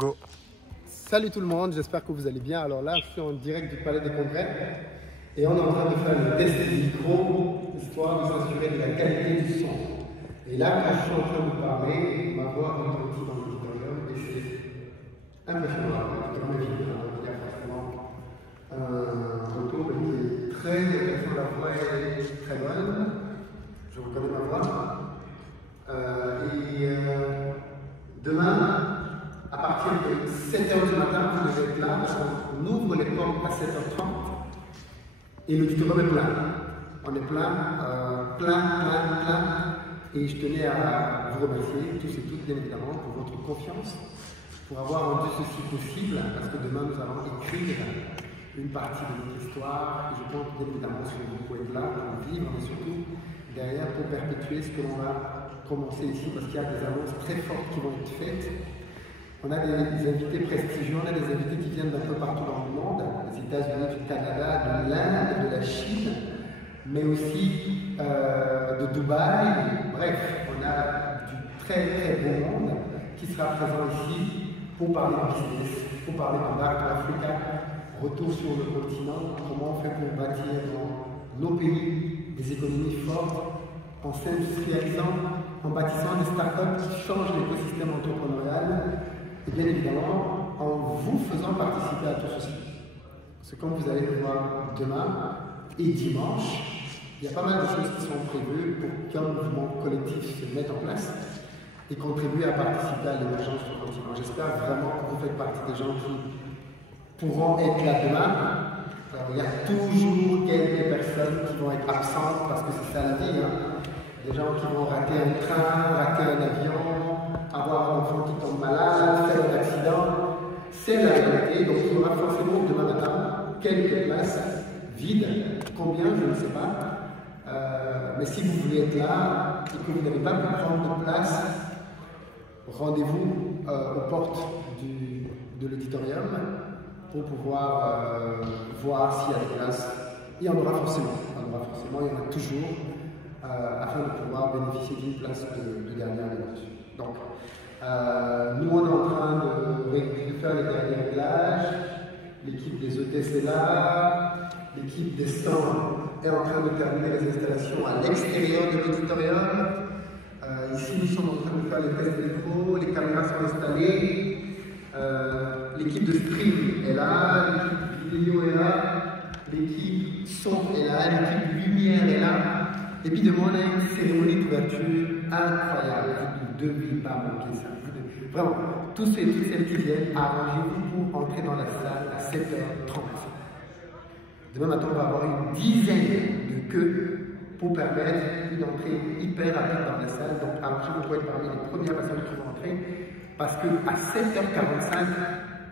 Go. Salut tout le monde, j'espère que vous allez bien. Alors là, je suis en direct du Palais des Congrès et on est en train de faire le test du micro, histoire de s'assurer de la qualité du son. Et là, quand je suis en train de parler, ma voix retentit dans l'auditorium et c'est impressionnant. L'auditorium est vide, donc il y a forcément un retour qui est très intéressant. La voix est très bonne, je reconnais ma voix. Demain, à partir de 7h du matin, vous devez être là, parce qu'on ouvre les portes à 7h30 et l'auditorium est plein. On est plein, plein. Et je tenais à vous remercier, tous et toutes, bien évidemment, pour votre confiance, pour avoir rendu ceci possible, parce que demain, nous allons écrire une partie de notre histoire. Et je compte bien évidemment sur vous pour être là, pour vivre, mais surtout derrière pour perpétuer ce que l'on va commencer ici, parce qu'il y a des annonces très fortes qui vont être faites. On a des invités prestigieux, on a des invités qui viennent d'un peu partout dans le monde, des États-Unis, du Canada, de l'Inde, de la Chine, mais aussi de Dubaï. Bref, on a du très beau monde qui sera présent ici pour parler de business, pour parler de Back to Africa, retour sur le continent, comment on fait pour bâtir dans nos pays des économies fortes, en s'industrialisant, en bâtissant des startups qui changent l'écosystème entrepreneurial. Et bien évidemment, en vous faisant participer à tout ceci. Parce que comme vous allez le voir demain et dimanche, il y a pas mal de choses qui sont prévues pour qu'un mouvement collectif se mette en place et contribue à participer à l'émergence du continent. J'espère vraiment que vous faites partie des gens qui pourront être là demain. Alors, il y a toujours quelques personnes qui vont être absentes parce que c'est ça la vie. Des gens qui vont rater un train, rater un avion, avoir un enfant qui tombe malade, faire un accident. C'est la réalité, donc il y aura forcément demain matin quelques places vides. Combien, je ne sais pas. Mais si vous voulez être là et que vous n'avez pas pu prendre de place, rendez-vous aux portes de l'auditorium pour pouvoir voir s'il y a des places. Il y en aura forcément, il y en a toujours. Afin de pouvoir bénéficier d'une place de dernière minute. Donc, nous on est en train de faire les derniers réglages, l'équipe des hôtesses est là, l'équipe des stands est en train de terminer les installations à l'extérieur de l'auditorium. Ici nous sommes en train de faire les tests de micro, les caméras sont installées, l'équipe de stream est là, l'équipe vidéo est là, l'équipe son est là, l'équipe lumière est là. Et puis demain, on a une cérémonie d'ouverture incroyable. Vous ne devez pas manquer ça. Vraiment, tous ceux et toutes celles qui viennent, arrangez-vous pour entrer dans la salle à 7h30. Demain matin, on va avoir une dizaine de queues pour permettre une entrée hyper rapide dans la salle. Donc, arrangez-vous pour être parmi les premières personnes qui vont entrer. Parce qu'à 7h45,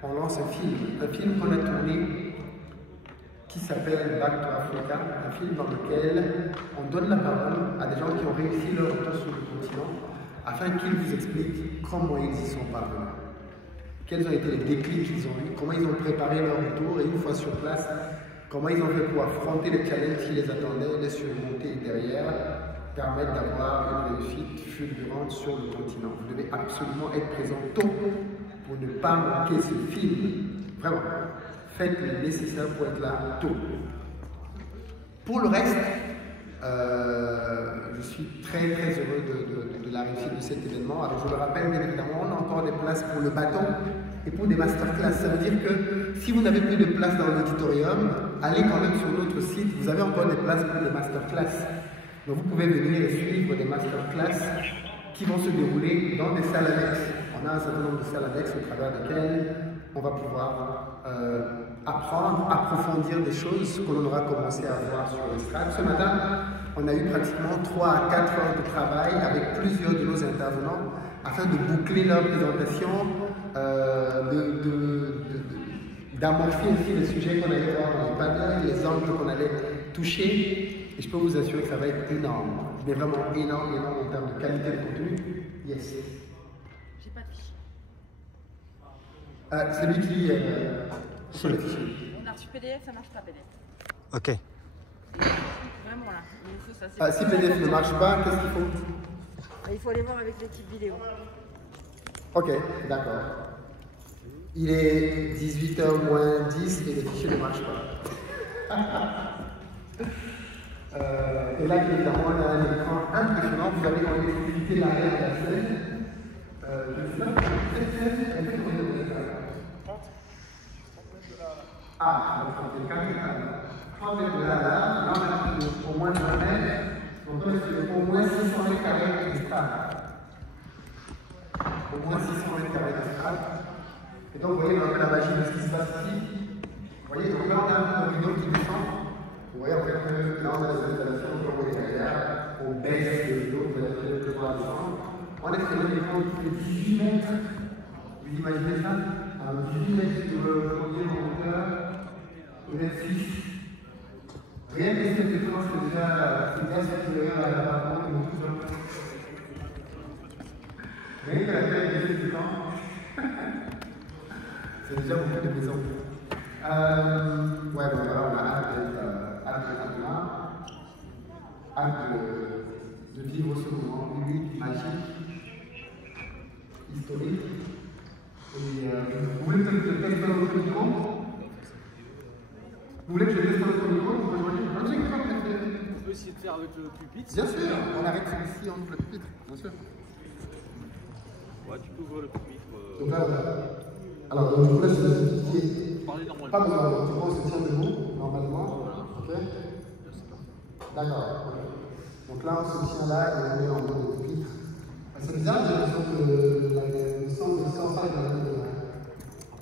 on lance un film qu'on a tourné qui s'appelle Back to Africa, un film dans lequel on donne la parole à des gens qui ont réussi leur retour sur le continent afin qu'ils vous expliquent comment ils y sont parvenus, quels ont été les déclics qu'ils ont eus, comment ils ont préparé leur retour et une fois sur place, comment ils ont fait pour affronter les challenges qui les attendaient, les surmonter et derrière permettre d'avoir une réussite fulgurante sur le continent. Vous devez absolument être présent tôt pour ne pas manquer ce film. Vraiment. Faites le nécessaire pour être là tôt. Pour le reste, je suis très heureux de la réussite de cet événement. Alors je le rappelle, bien évidemment, on a encore des places pour le bâton et pour des masterclass. Ça veut dire que si vous n'avez plus de place dans l'auditorium, allez quand même sur notre site, vous avez encore des places pour des masterclass. Donc vous pouvez venir et suivre des masterclass qui vont se dérouler dans des salles annexes. On a un certain nombre de salles annexes au travers desquelles on va pouvoir apprendre, approfondir des choses que l'on aura commencé à voir sur l'estrade. Ce matin, on a eu pratiquement 3 à 4 heures de travail avec plusieurs de nos intervenants afin de boucler leur présentation, d'amorcer aussi les sujets qu'on allait voir dans le panel, les angles qu'on allait toucher. Et je peux vous assurer que ça va être énorme, mais vraiment énorme en termes de qualité de contenu. Yes. J'ai pas de fichier. C'est lui qui sur le fichier. On a reçu PDF, ça marche pas PDF. Ok. Vraiment là, il nous faut ça. Si PDF ne marche pas, qu'est-ce qu'il faut? Il faut aller voir avec l'équipe vidéo. Ok, d'accord. Il est 18h moins 10 et le fichier ne marche pas. Et là, évidemment, on a un écran impressionnant. Vous avez dans l'électricité l'arrière de la scène. Je ne sais pas si cette scène, elle fait combien de mètres? Ah, donc 30 mètres de là, là, on a au moins 20 mètres. Donc on est au moins 600 mètres carrés d'estrade. Au moins 600 mètres carrés d'estrade. Et donc vous voyez un peu la magie de ce qui se passe ici. Vous voyez, donc là on a un rideau qui descend. Vous voyez en fait que là on a des installations comme vous voyez derrière. On baisse le rideau, vous allez le voir descendre. On est sur un écran qui fait 18 mètres. Vous imaginez ça? 18 mètres de hauteur, peut-être 6. Rien que cette différence, c'est déjà supérieur à l'appartement que nous faisons. Rien que la taille de cet écran, c'est déjà beaucoup de maisons. Ouais, bon, voilà, on a hâte d'être là, hâte de vivre ce moment unique, magique, historique. Et vous voulez que je teste votre micro? Vous voulez que je teste votre micro? On peut essayer de faire avec le pupitre. Bien sûr, on arrête celui-ci, on ouvre le pupitre, bien sûr. Ouais, tu peux ouvrir le pupitre. Donc là, voilà. Alors, je vous laisse parler normalement. Pas besoin, donc on se tient debout, normalement. Voilà. Ok. D'accord. Donc là, on se tient là et on met en mode pupitre. C'est bizarre, j'ai l'impression que le son passe dans la main.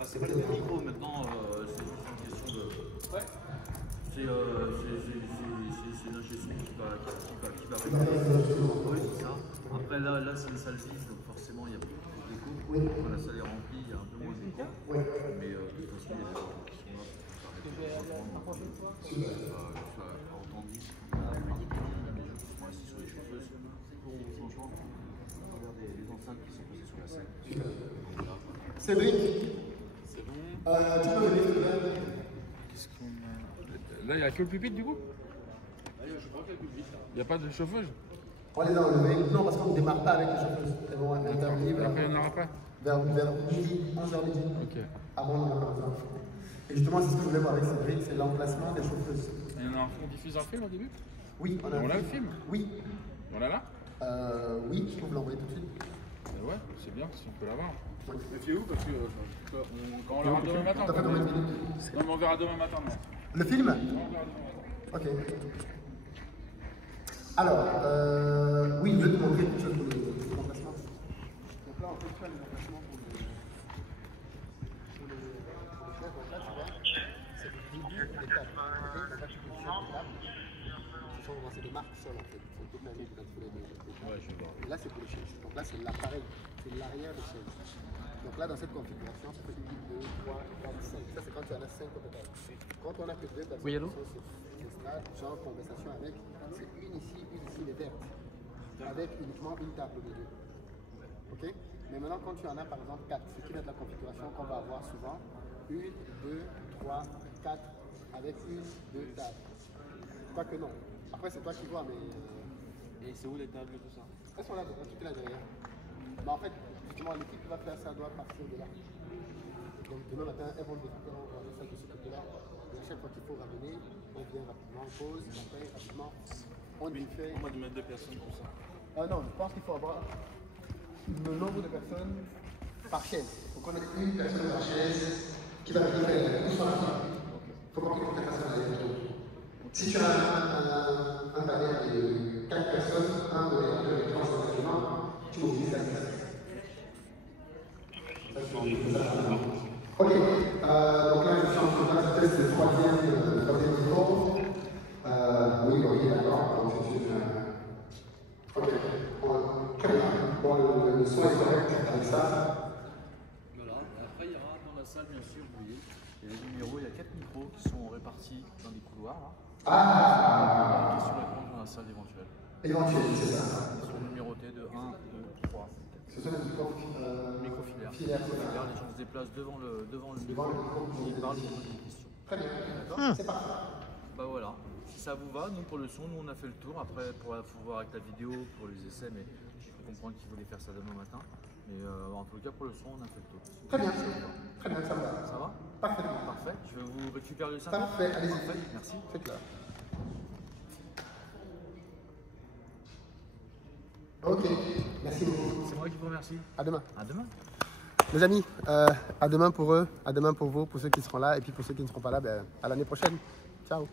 C'est pas le micro maintenant, c'est juste une question de. Ouais. C'est l'ingé son qui va oui, c'est ça. Après là c'est une salle vide, donc forcément il y a beaucoup plus d'écho. Oui. Quand la salle est remplie, il y a un peu moins d'écho. Oui. Mais de toute façon, il y a des gens qui sont là pour faire entendu. Les gens qui sont assis sur les chauffeuses pour franchement à travers des enceintes qui sont posées sur la scène. Cédric, c'est bon. Tu peux venir te faire. Qu'est-ce qu'on a? Là, il n'y a que le pupitre du coup? Je crois qu'il y a le public là. Il n'y a pas de chauffage? On les a enlevés. Non, parce qu'on ne démarre pas avec les chauffeuses. Elles vont intervenir Après, il n'y en aura pas? vers midi, 11h midi. Ok. Avant, on n'aura pas besoin. Et justement, c'est ce que je voulais voir avec Cédric, c'est l'emplacement des chauffeuses. On diffuse un film au début? Oui, on a On a le film? Oui. On l'a là? Oui, je peux vous l'envoyer tout de suite. Ouais, c'est bien si on peut l'avoir. Oui. Méfiez-vous parce que quand on verra demain matin. Ça fait combien de minutes? Non, mais on verra demain matin. Non. Le film? On verra demain matin. Ok. Alors, oui, je vais te montrer quelque chose pour l'emplacement. Donc là, on peut faire les emplacements pour les chefs. Donc là, tu vois, c'est le début des tables. Ok. Donc là, tu peux faire des tables. C'est des marques seules en fait. C'est toute la ligne dans tous les deux. Ouais, je vois. Et là, c'est pour les chaises. Donc là, c'est l'appareil, c'est l'arrière des chaises. Donc là, dans cette configuration, ça fait 1, 2, 3, 4, 5. Ça, c'est quand tu en as 5 au total. Quand on a que 2 personnes, Oui, allô? c'est ça, genre conversation avec, c'est une ici, les vertes. Avec uniquement une table de deux. Ok? Mais maintenant, quand tu en as par exemple 4, ce qui va être la configuration qu'on va avoir souvent, 1, 2, 3, 4, avec 1, 2 tables. Quoique non. Après, c'est toi qui vois, mais. Et c'est où les tables et tout ça? Elles sont là, tout est là derrière. Mais en fait, justement, l'équipe qui va faire ça doit partir de là. Donc demain matin, elles vont découper, on va faire de ce côté-là. Et à chaque fois qu'il faut ramener, on vient rapidement, on pose, après, rapidement, on défait. On va mettre 2 personnes pour ça. Non, je pense qu'il faut avoir le nombre de personnes par chaise. Il faut qu'on ait une personne par chaise qui va faire une soirée. Il faut qu'on ait une personne à l'aller-retour. Si tu as un panel de 4 personnes, 1 de les 3 bâtiments, tu mobilises la classe. Ok, donc là je suis en train de tester le troisième niveau. Oui, ok, d'accord. Donc c'est une. Ok, très bien. Bon, le son est correct avec ça. Voilà, après il y aura dans la salle, bien sûr, vous voyez, il y a les numéros, il y a 4 micros qui sont répartis dans les couloirs. Là. Ah! Qui sont répondus dans la salle éventuelle. Éventuelle, c'est ça. Ils sont numérotés de 1, 2, 3, 4. Ce sont les Microfilaires. Filaires. Les gens se déplacent devant le micro, ils parlent, ils posent des questions. Très bien. C'est parfait. Bah voilà, si ça vous va, nous pour le son, nous on a fait le tour. Après, pour voir avec la vidéo, pour les essais, mais je peux comprendre qu'ils voulaient faire ça demain matin. Mais en tout cas, pour le son, on a fait le tour. Très bien, ça Je vous récupère le 5. Parfait, allez-y. Merci. C'est clair. Ok, merci beaucoup. C'est moi qui vous remercie. À demain. À demain. Les amis, à demain pour eux, à demain pour vous, pour ceux qui seront là, et puis pour ceux qui ne seront pas là, ben, à l'année prochaine. Ciao.